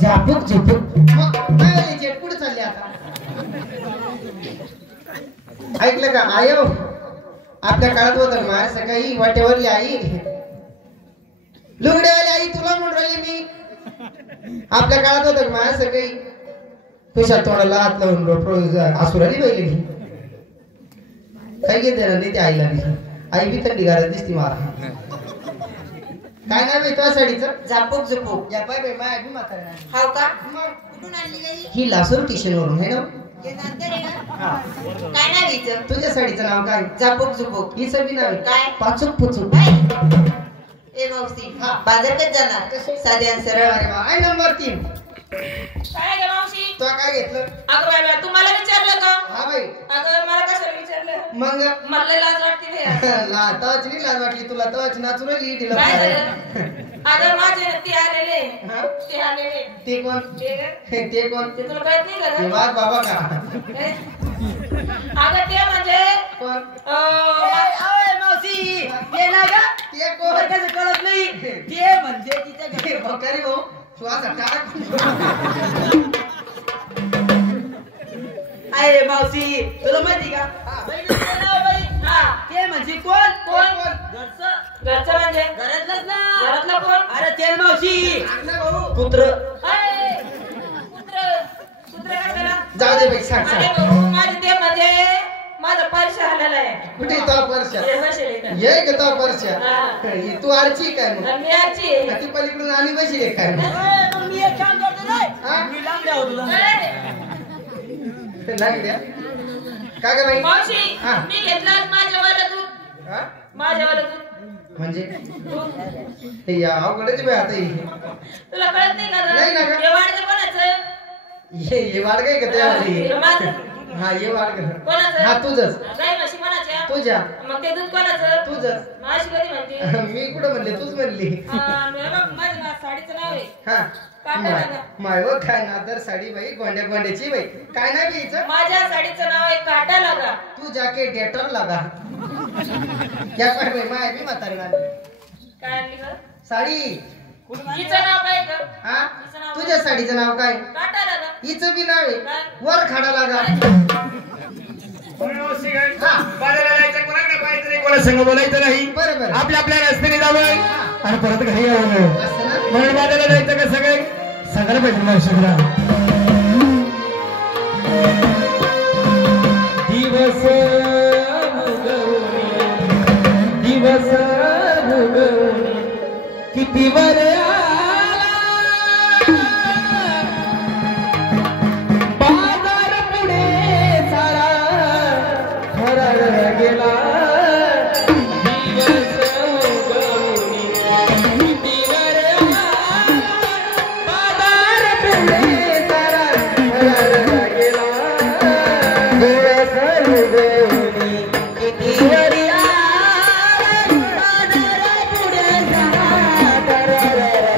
झापूक झुपूक मग काय जेट कुठे चालली आता ऐकलं का आयो आपल्या काळात होतं ना सकाळी वाटेवरली आई लुगड्यावाली आई तुला म्हणून राहिली मी आपल्या काळात होतं माझ्या सकाळी खुशात तोंडाला हात लावून आसुराली बैली काय घेते ना नाही त्या आईला बी आई बी थंडी घरात दिसती मला काय नाही बाई तुझ्या साडीचं झापूक झुपूक या पाय बाई माय बी म्हातारा हाव का कुठून आणली बाई ही लासूर स्टेशन वरून है ना हे जाणते रे का? काय नाव हिचं? तुझ्या साडीचं नाव काय झापूक झुपूक हिचं बी नाव आहे. काय? पाचूक पुचूक ए मावशी हा. बाजारच जाणार साध्या आणि सरळ अरे वा आई नंबर 3 काय गे मावशी तो काय घेतलं अगं बाय बाय तुम्हाला विचारलं का हा बाई अगं मला कशाला विचारलं मग मला लय लाज वाटते भैया तवाच नाही लाज वाटली तुला तवाच नाचून दिलं काय झालं अगं माझे ते आलेले हा? ते आलेले ते कोण ते ग? ते कोण ते तुला कळत नाही का हे ग? वाघ बाबा का हे? अगं ते म्हणजे कोण मावशी ते ना ग ते कोण कसं कळत नाही ते म्हणजे तिच्या घरी हे भकारी भाऊ श्वास टाक अरे मावशी तुला माहिती का बहिणीचं नाव बाई हा ते म्हणजे कोण कोण? घरचं घरचं म्हणजे घरातलंच ना घरातला कोण अरे ते मावशी भाऊ पुत्र अय, कुत्र कुत्र कशाला जाऊ दे बाई सांग अरे सांग भाऊ माझे ते म्हणजे माझा पर्स आलेला आहे कुठे तो परशा हे बसेल इथं. ये का तो परशा हा. तू आरची काय मग आणि मी आजची आहे. ती पलीकडून आणि बशी आहे काय मग मग मी एक काम करतो रे हा? मी लांबड्या होतो तुला अरे, नाही द्या काय का बाई मावशी हा. मी घेतला माझ्यावाला दूध हा? माझ्यावाला दूध म्हणजे दूध हे या अवघडच बाई आता हे. तुला कळत नाही का नाही ना ग? ग. हे वाढतं कोणाचं ये वाढ काय का त्यावाली हे माझं. हा ये वाढ कर कोणाचं हा तुझंच गाय म्हशी कोणाच्या तुझ्या मग ते दूध कोणाचं तुझंच माशी कधी म्हणते मी कुठं म्हणले तूच म्हणली हे बघ, माझ्या साडीचं नाव आहे हा काटा माय लागा. माय व काय नादर साडी बाई गोंड्या गोंड्याची बाई काय नाही बाई हिचं? माझ्या साडीचं नाव आहे काटा लागा तू जाके डेटर लागा क्या काय बाई माय बी म्हातारी झाली. काय आणली ग साडी हिचं नाव काय ग हा तुझ्या साडीचं नाव काय काटा लागा हिचं बी नाव आहे काय? वर खाडा लागा कोणा संग बोलायचं नाही बरोबर आपल्या आपल्या रस्त्याने जावं आणि परत घरी यावं असं ना म्हणून बाजारला जायचं का सगळे सगळं पाहिजे मावशीला दिवस भुगवून किती वर बाजार पुढे सारा फरार गेला दिवस उगवून किती वर बाजार पुढे सारा फरार गेला दिवस उगवून किती वर बाजार पुढे सारा फरार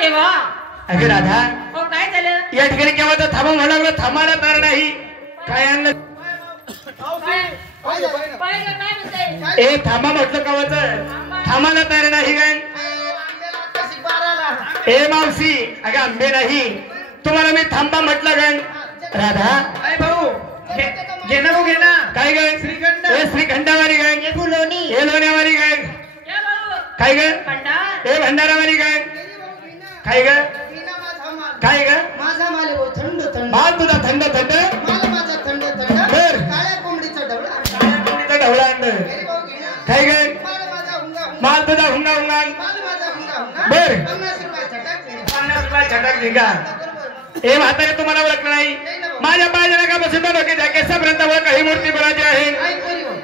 देवा अगे राधा हो काय झालं या ठिकाणी केव्हा तर थांबा म्हणा लागलं थांबायला तयार नाही काय आणलं काय म्हणते ए थांबा म्हटलं कवाच थांबायला तयार नाही काय ए मावशी अगं आंबे नाही तुम्हाला मी थांबा म्हटलं काय राधा अरे भाऊ घे ना भाऊ घे ना काय ग श्रीखंड. ए श्रीखंडावारी काय हे फुलोनी ए लोण्यावारी काय ए भाऊ काय ग पंडार ए भंडारावारी काय काय ग काय ग माझा माले भाऊ थंड थंड माल तुझा थंड थंड माल माझा थंड थंड बर. काळ्या कोंबडीचा डबडा तुझा ढवळा अंड घरी भाऊ घे ना काय ग माल माझा हुंगा हुंगा माल तुझा हुंगा हुंगा माल माझा हुंगा हुंगा बर. 50 रुपयाचा टाक 50 रुपये छटाक निघा ए म्हातारे तुम्हाला ओळखलं नाही माझ्या पायाच्या नकापासून डोक्याच्या केसापर्यंत वर काही मूर्ती बनायची आहे आई पोरी हो.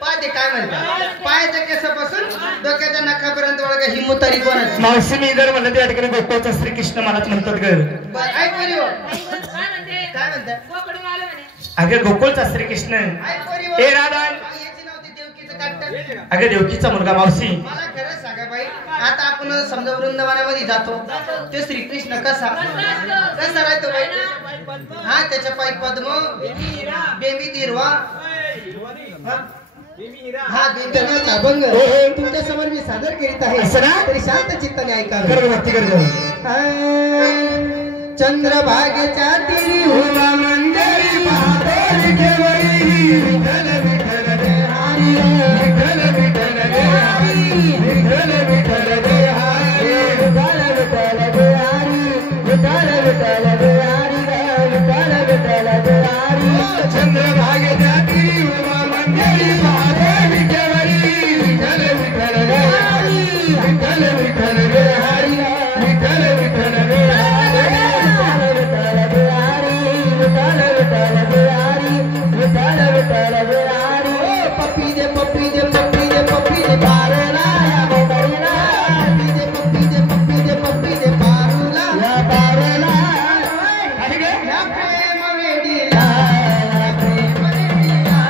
पाहते काय म्हणतात पायाच्या केसापासून डोक्याच्या नखापर्यंत ओळखा ही मुतारी कोणाची मावशी मी जर म्हणलं त्या ठिकाणी गोकुळचा श्रीकृष्ण मलाच म्हणतात ग बर आई पोरी हो. काय म्हणते काय म्हणतात कोकडून आलं म्हणे अगं गोकुळचा श्रीकृष्ण आई पोरी हो. ए राधा याची नव्हती देवकीचं काट्ट अगं देवकीचा मुलगा मावशी मला खरंच सांगा बाई आता आपण समजा वृंदावनामध्ये जातो ते श्रीकृष्ण कसा राहतो बाई हा त्याच्या पायी पद्म बेबी दिरवा हा बेबीचा अभंग तुमच्या समोर मी सादर करीत आहे असं ना? तरी शांत चित्ताने ऐका कर भक्ती कर ग. चंद्रभागेच्या तिरी उमा मंदिरी महादेवी केवरी विठ्ठल विठ्ठल रे हरी विठ्ठल विठ्ठल रे हरी विठ्ठल विठ्ठल रे हरी विठ्ठल विठ्ठल रे हरी विठ्ठल विठ्ठल रे हरी विठ्ठल विठ्ठल रे हरी चंद्रभागेच्या तिरी उमा मंदिरी महादेवी केवरी विठ्ठल विठ्ठल रे हरी विठ्ठल विठ्ठल रे हरी विठ्ठल विठ्ठल रे पप्पी दे पप्पी दे पप्पी दे पप्पी दे बारूला या बारूला पप्पी दे पप्पी दे पप्पी दे पप्पी दे बारूला या बारूला आणि ग या प्रेम वेडीला या प्रेम वेडीला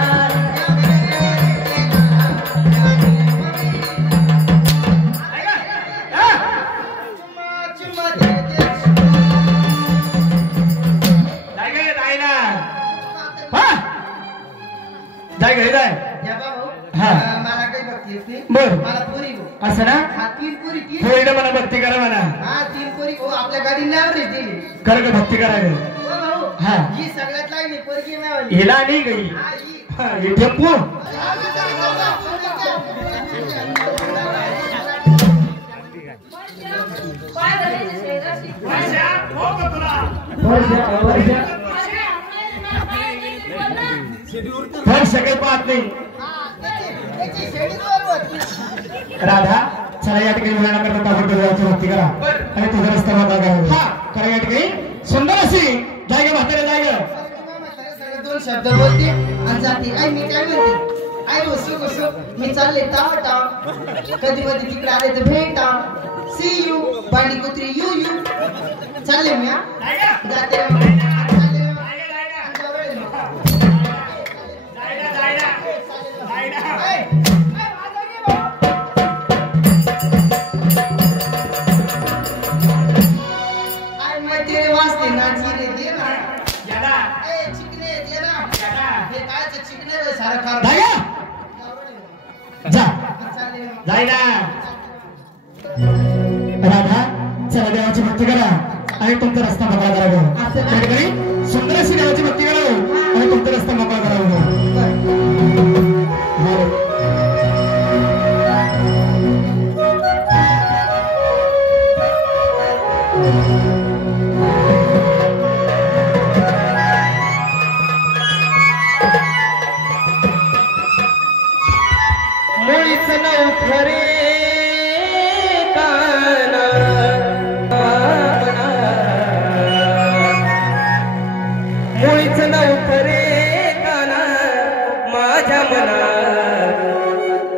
चुम्मा दे दे जाय गे जाय ना हा जाय घरी जाय या बाबू हा. मला काही भक्ती येत नाही बर. मला पुरी हो असं ना हा तीन पुरी तीन थोडी मला भक्ती करा म्हणा हा तीन पोरी हो आपल्या गाडीला ऍव्हरेज दिली कर ग भक्ती करा ग हो भाऊ हा. ही सगळ्यात लागली पोरगी मिळाली हिला नाही गई हा ही हा हे टेम्पो काय झालं शेजारची फर सगळे पाहत नाही त्याची शेडीवर होती राधा चला या ठिकाणी मुलांना करता ताबडतोब देवाची भक्ती करा आणि तुझा रस्ता मोकळा करा हा करा या ठिकाणी सुंदर अशी जाय ग म्हातारे जाय ग दोन शब्द बोलते आणि जाते आई मी काय म्हणते आई बसू बसू मी चालले टाव टाव कधी कधी तिकडे आले तर भेटा सी यू बांडी कुत्री यू यू चालले मी हा जाते आई मैत्री वाजते नाची रे दे ना ए चिकने दे ना हे कायचं चिकने रे सारं खार जाय ग. जा चालले ना. जाय ना राधा चला देवाची भक्ती करा आणि तुमचा रस्ता मोकळा करा ग. त्या ठिकाणी सुंदर अशी देवाची भक्ती करा आणि तुमचा रस्ता मोकळा करा ग. मुळीच नव्हतं रे काना मुळीच नव्हतं रे काना माझ्या मनात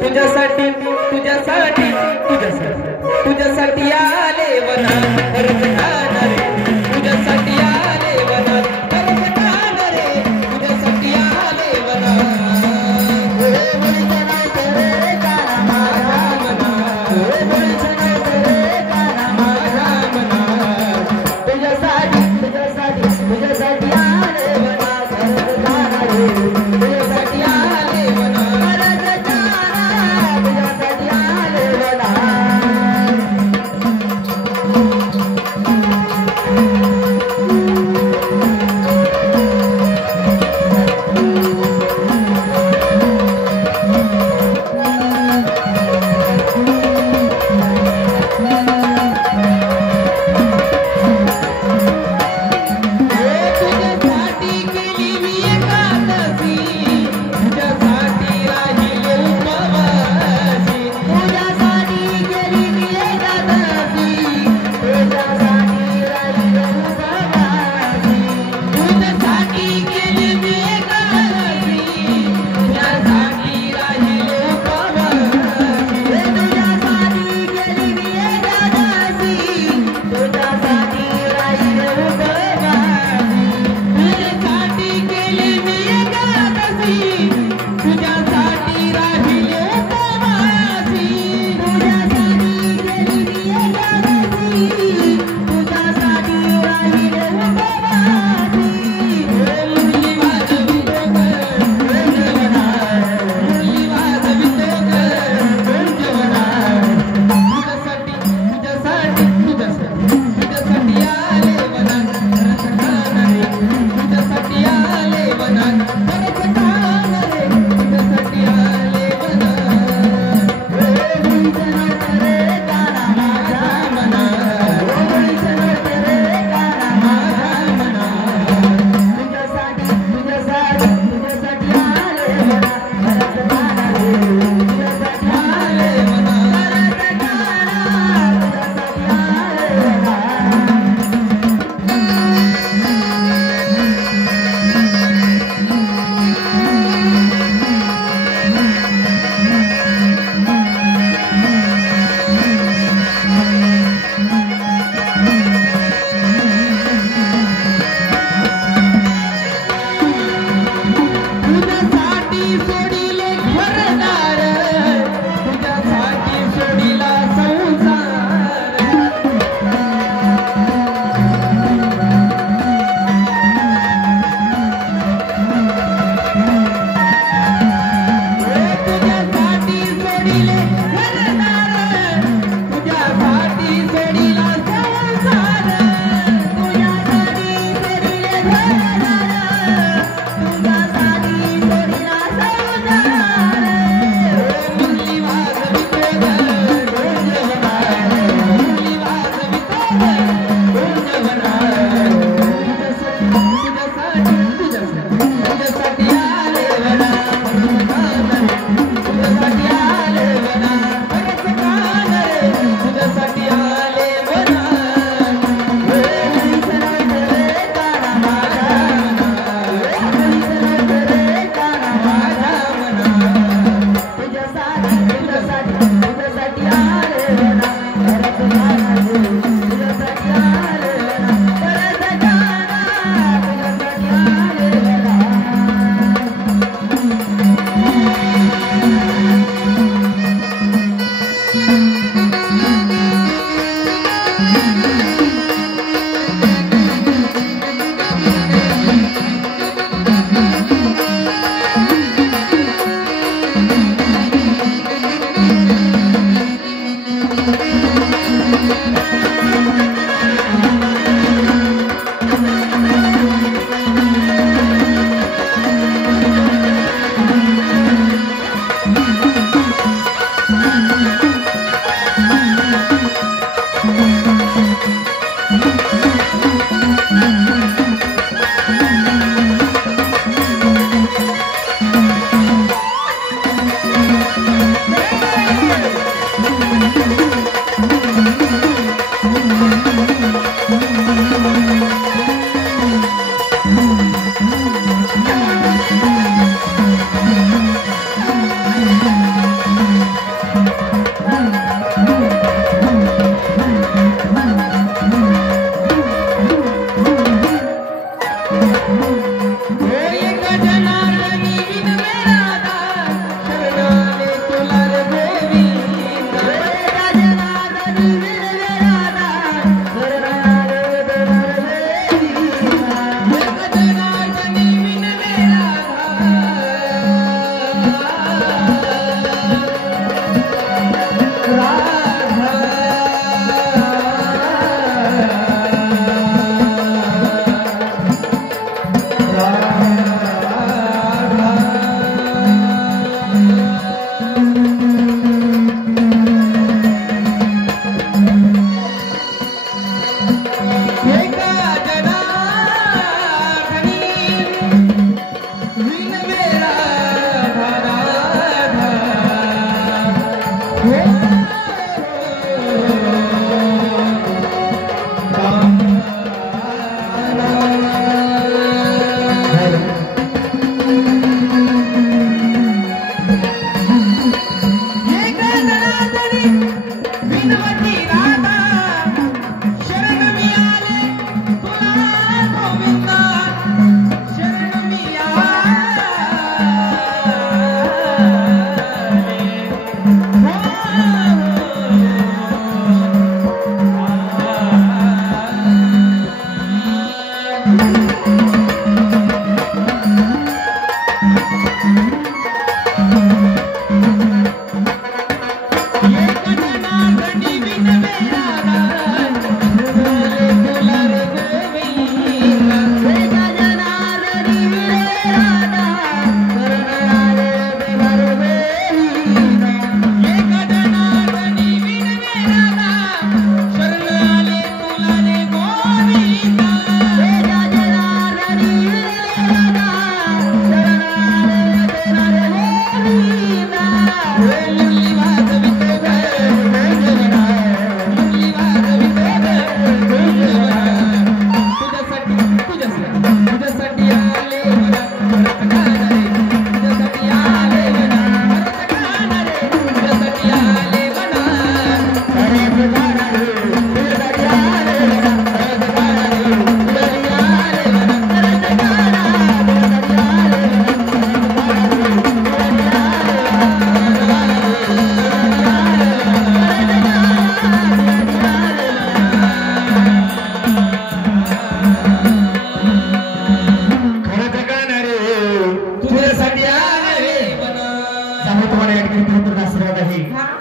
तुझ्यासाठी तुझ्यासाठी तुझ्यासाठी तुझ्यासाठी आले वना खरंच रे तुझ्यासाठी आले वना खरंच रे तुझ्यासाठी आले वना माझ्या मना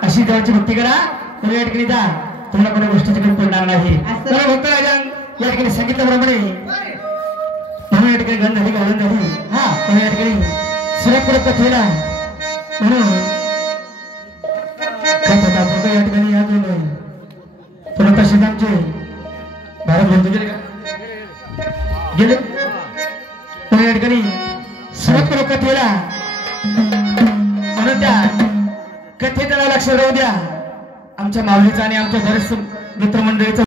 अशी देवाची भक्ती करा तुम्ही या ठिकाणी जा तुम्हाला कोणत्या गोष्टीची कमी पडणार नाही तर भक्त राजन या ठिकाणी सांगितल्याप्रमाणे म्हणून या ठिकाणी गंध झाली गाळण झाली हा म्हणून या ठिकाणी सुरक्षित कथेला म्हणून या ठिकाणी या पुन्हा तसेच आमचे भारत बंधू गेले का गेले म्हणून या ठिकाणी सुरक्षित कथेला म्हणून त्या कथेला लक्ष राहू द्या आमच्या माऊलीचा आणि आमच्या बरेच मित्रमंडळीचा